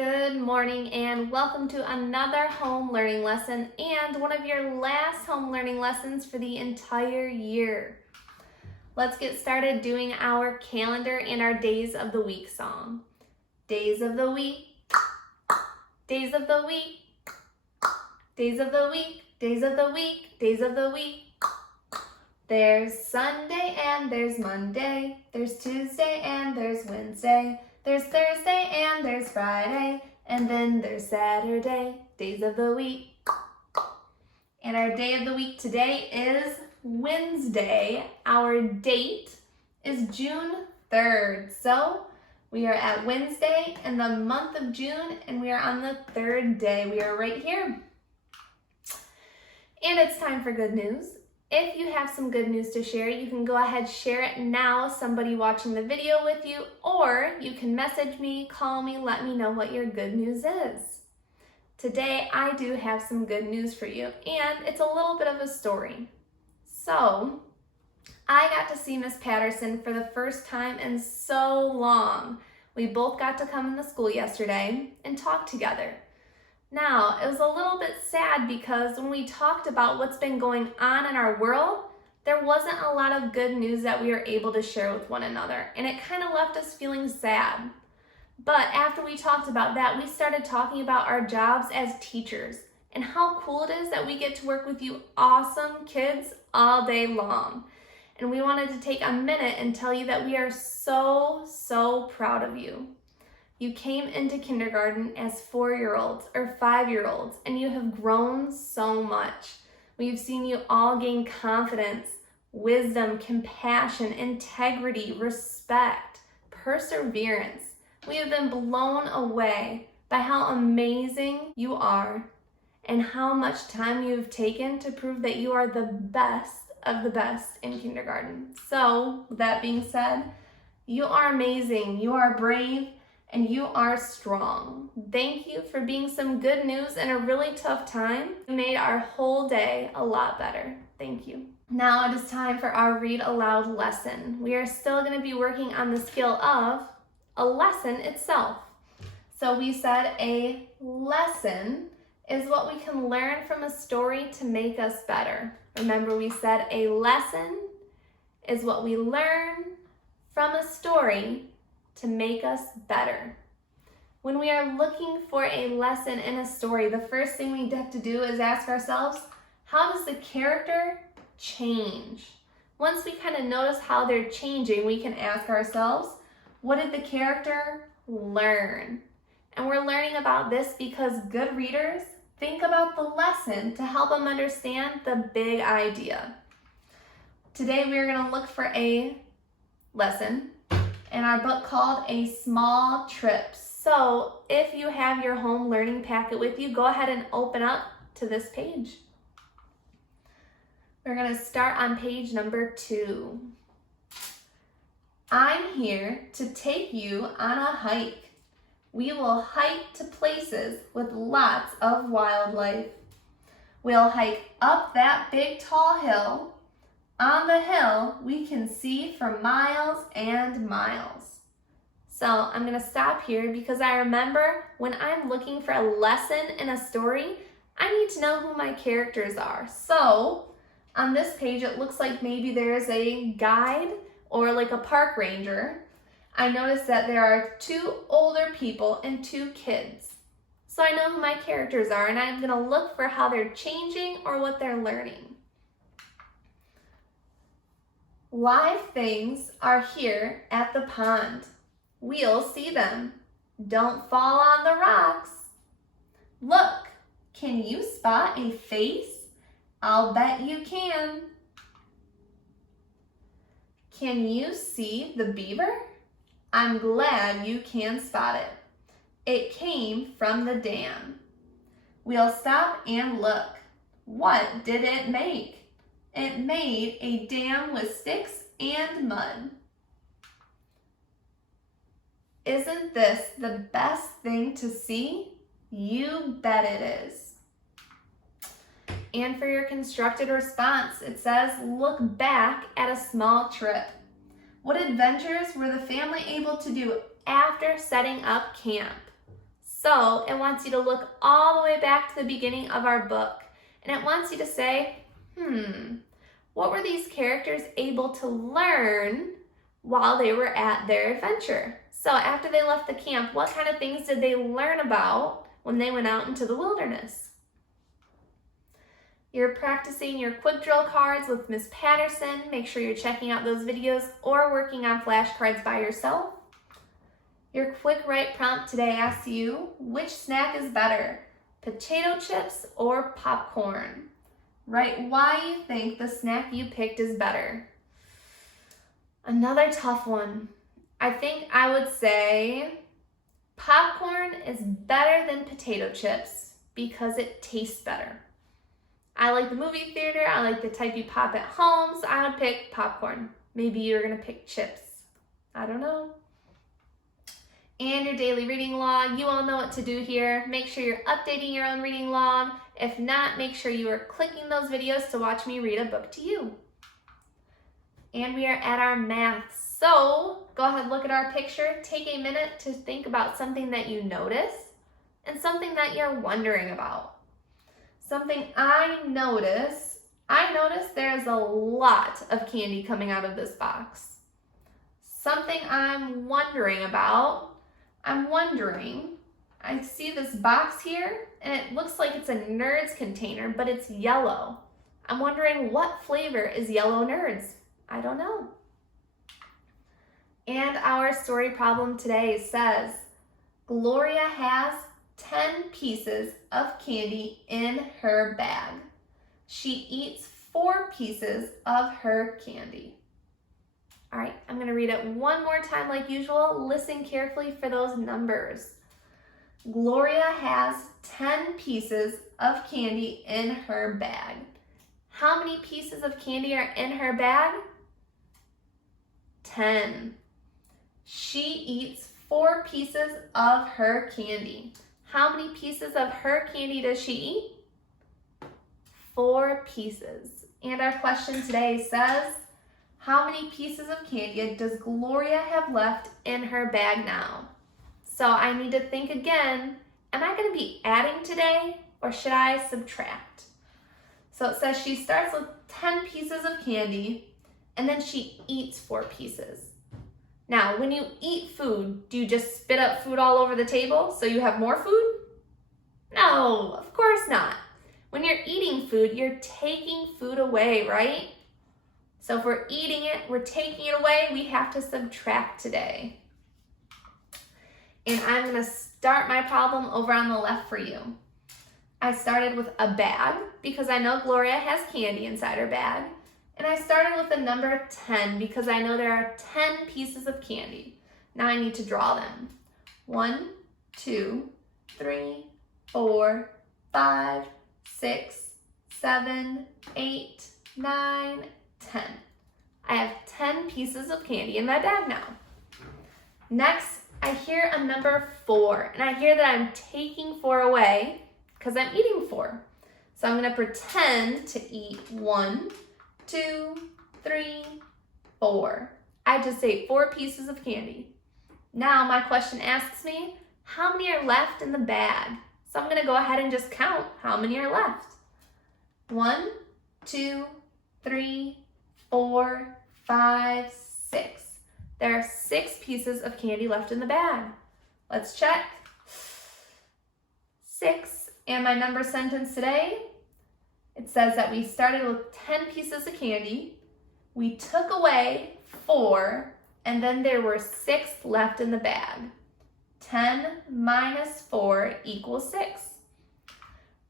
Good morning and welcome to another home learning lesson and one of your last home learning lessons for the entire year. Let's get started doing our calendar and our days of the week song. Days of the week, days of the week, days of the week, days of the week, days of the week. There's Sunday and there's Monday, there's Tuesday and there's Wednesday, there's Thursday and there's Friday, and then there's Saturday, days of the week. And our day of the week today is Wednesday. Our date is June 3rd. So we are at Wednesday in the month of June and we are on the third day. We are right here. And it's time for good news. If you have some good news to share, you can go ahead, share it now, somebody watching the video with you, or you can message me, call me, let me know what your good news is. Today, I do have some good news for you, and it's a little bit of a story. So, I got to see Miss Patterson for the first time in so long. We both got to come in the school yesterday and talk together. Now, it was a little bit sad because when we talked about what's been going on in our world, there wasn't a lot of good news that we were able to share with one another, and it kind of left us feeling sad. But after we talked about that, we started talking about our jobs as teachers and how cool it is that we get to work with you awesome kids all day long. And we wanted to take a minute and tell you that we are so proud of you. You came into kindergarten as 4-year-olds or 5-year-olds, and you have grown so much. We've seen you all gain confidence, wisdom, compassion, integrity, respect, perseverance. We have been blown away by how amazing you are and how much time you have taken to prove that you are the best of the best in kindergarten. So, with that being said, you are amazing, you are brave, and you are strong. Thank you for being some good news in a really tough time. You made our whole day a lot better. Thank you. Now it is time for our read aloud lesson. We are still going to be working on the skill of a lesson itself. So we said a lesson is what we can learn from a story to make us better. Remember, we said a lesson is what we learn from a story to make us better. When we are looking for a lesson in a story, the first thing we have to do is ask ourselves, how does the character change? Once we kind of notice how they're changing, we can ask ourselves, what did the character learn? And we're learning about this because good readers think about the lesson to help them understand the big idea. Today we are going to look for a lesson in our book called A Small Trip. So if you have your home learning packet with you, go ahead and open up to this page. We're going to start on page number 2. I'm here to take you on a hike. We will hike to places with lots of wildlife. We'll hike up that big tall hill. On the hill, we can see for miles and miles. So I'm going to stop here because I remember when I'm looking for a lesson in a story, I need to know who my characters are. So on this page, it looks like maybe there's a guide or like a park ranger. I noticed that there are 2 older people and 2 kids. So I know who my characters are, and I'm going to look for how they're changing or what they're learning. Live things are here at the pond. We'll see them. Don't fall on the rocks. Look, can you spot a face? I'll bet you can. Can you see the beaver? I'm glad you can spot it. It came from the dam. We'll stop and look. What did it make? It made a dam with sticks and mud. Isn't this the best thing to see? You bet it is. And for your constructed response, it says, look back at a small trip. What adventures were the family able to do after setting up camp? So it wants you to look all the way back to the beginning of our book. And it wants you to say, what were these characters able to learn while they were at their adventure? So after they left the camp, what kind of things did they learn about when they went out into the wilderness? You're practicing your quick drill cards with Miss Patterson. Make sure you're checking out those videos or working on flashcards by yourself. Your quick write prompt today asks you, which snack is better, potato chips or popcorn? Write why you think the snack you picked is better. Another tough one. I think I would say popcorn is better than potato chips because it tastes better. I like the movie theater, I like the type you pop at home, so I would pick popcorn. Maybe you're gonna pick chips. I don't know. And your daily reading log, you all know what to do here. Make sure you're updating your own reading log. If not, make sure you are clicking those videos to watch me read a book to you. And we are at our math. So go ahead, look at our picture. Take a minute to think about something that you notice and something that you're wondering about. Something I noticed there's a lot of candy coming out of this box. Something I'm wondering about, I see this box here and it looks like it's a Nerds container, but it's yellow. I'm wondering what flavor is yellow Nerds? I don't know. And our story problem today says, Gloria has 10 pieces of candy in her bag. She eats 4 pieces of her candy. All right, I'm gonna read it one more time like usual. Listen carefully for those numbers. Gloria has 10 pieces of candy in her bag. How many pieces of candy are in her bag? 10. She eats 4 pieces of her candy. How many pieces of her candy does she eat? 4 pieces. And our question today says, how many pieces of candy does Gloria have left in her bag now? So I need to think again, am I going to be adding today or should I subtract? So it says she starts with 10 pieces of candy and then she eats 4 pieces. Now, when you eat food, do you just spit up food all over the table so you have more food? No, of course not. When you're eating food, you're taking food away, right? So if we're eating it, we're taking it away, we have to subtract today. And I'm gonna start my problem over on the left for you. I started with a bag because I know Gloria has candy inside her bag. And I started with the number 10 because I know there are 10 pieces of candy. Now I need to draw them. 1, 2, 3, 4, 5, 6, 7, 8, 9, 10. I have 10 pieces of candy in my bag now. Next, I hear a number 4, and I hear that I'm taking 4 away because I'm eating 4. So I'm gonna pretend to eat 1, 2, 3, 4. I just ate 4 pieces of candy. Now my question asks me, how many are left in the bag? So I'm gonna go ahead and just count how many are left. 1, 2, 3, 4, 5, 6. There are 6 pieces of candy left in the bag. Let's check. 6. And my number sentence today, it says that we started with 10 pieces of candy, we took away 4, and then there were 6 left in the bag. 10 minus 4 equals 6.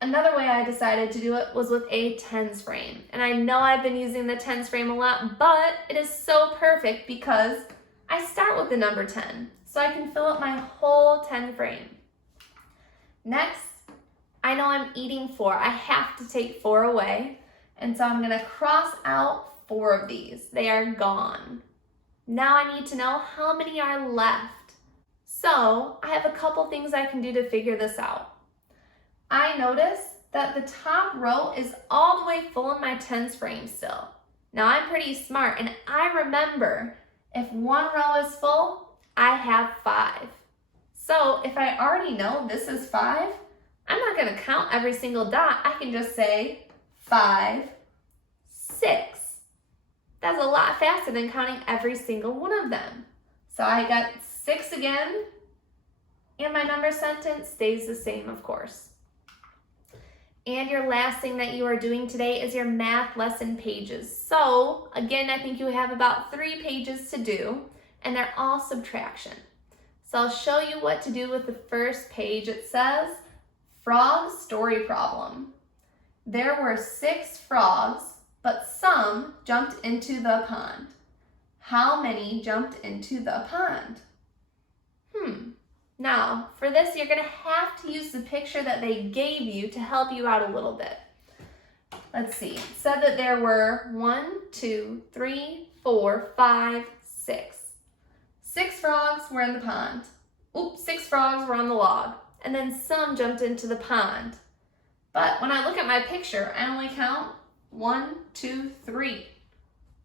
Another way I decided to do it was with a tens frame. And I know I've been using the tens frame a lot, but it is so perfect because I start with the number 10. So I can fill up my whole 10 frame. Next, I know I'm eating 4. I have to take 4 away. And so I'm gonna cross out 4 of these. They are gone. Now I need to know how many are left. So I have a couple things I can do to figure this out. I notice that the top row is all the way full in my tens frame still. Now I'm pretty smart and I remember if one row is full, I have 5. So if I already know this is 5, I'm not going to count every single dot. I can just say 5, 6. That's a lot faster than counting every single one of them. So I got 6 again, and my number sentence stays the same, of course. And your last thing that you are doing today is your math lesson pages. So again, I think you have about 3 pages to do, and they're all subtraction. So I'll show you what to do with the first page. It says, Frog Story Problem. There were 6 frogs, but some jumped into the pond. How many jumped into the pond? Now, for this, you're going to have to use the picture that they gave you to help you out a little bit. Let's see. It said that there were 1, 2, 3, 4, 5, 6. 6 frogs were in the pond. Oops, 6 frogs were on the log. And then some jumped into the pond. But when I look at my picture, I only count 1, 2, 3.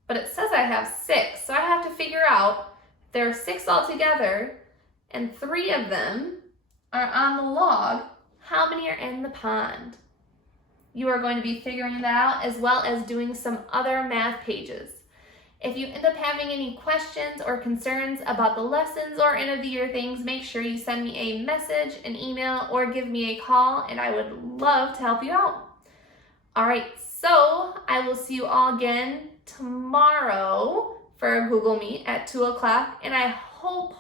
But it says I have 6, so I have to figure out if there are 6 altogether and 3 of them are on the log, how many are in the pond? You are going to be figuring that out as well as doing some other math pages. If you end up having any questions or concerns about the lessons or any of the year things, make sure you send me a message, an email, or give me a call, and I would love to help you out. All right, so I will see you all again tomorrow for a Google Meet at 2 o'clock, and I hope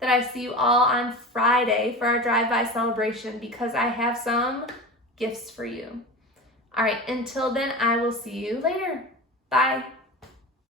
that I see you all on Friday for our drive-by celebration because I have some gifts for you. All right, until then, I will see you later. Bye.